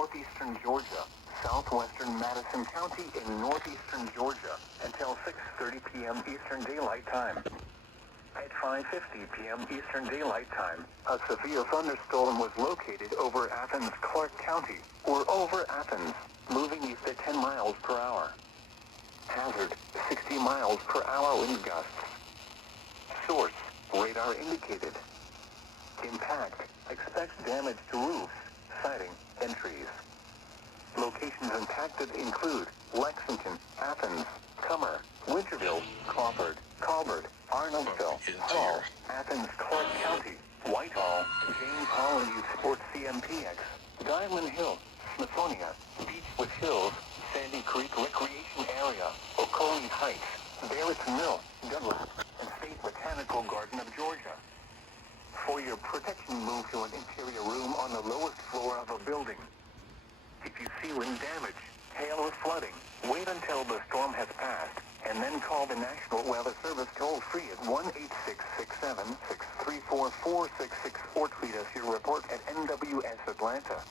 northeastern Georgia, southwestern Madison County in northeastern Georgia, until 6:30 p.m. Eastern Daylight Time. At 5:50 p.m. Eastern Daylight Time, a severe thunderstorm was located over Athens, Clark County, or over Athens, moving east at 10 miles per hour. Hazard, 60 miles per hour wind gusts. Source, radar indicated. Impact, expects damage to roofs, siding, and trees. Locations impacted include Lexington, Athens, Cummer, Winterville, Crawford, Arnoldville, Hall, Athens, Clark County, Whitehall, James Holland Sports CMPX, Diamond Hill, Smithsonia, Beechwood Hills, Sandy Creek Recreation Area, Oconee Heights, Barrett's Mill, Douglas, and State Botanical Garden of Georgia. For your protection, move to an interior room on the lowest floor of a building. If you see wind damage, hail or flooding, wait until the storm has passed, and then call the National Weather Service toll-free at 1-866-7-634-466 or tweet us your report at NWS Atlanta.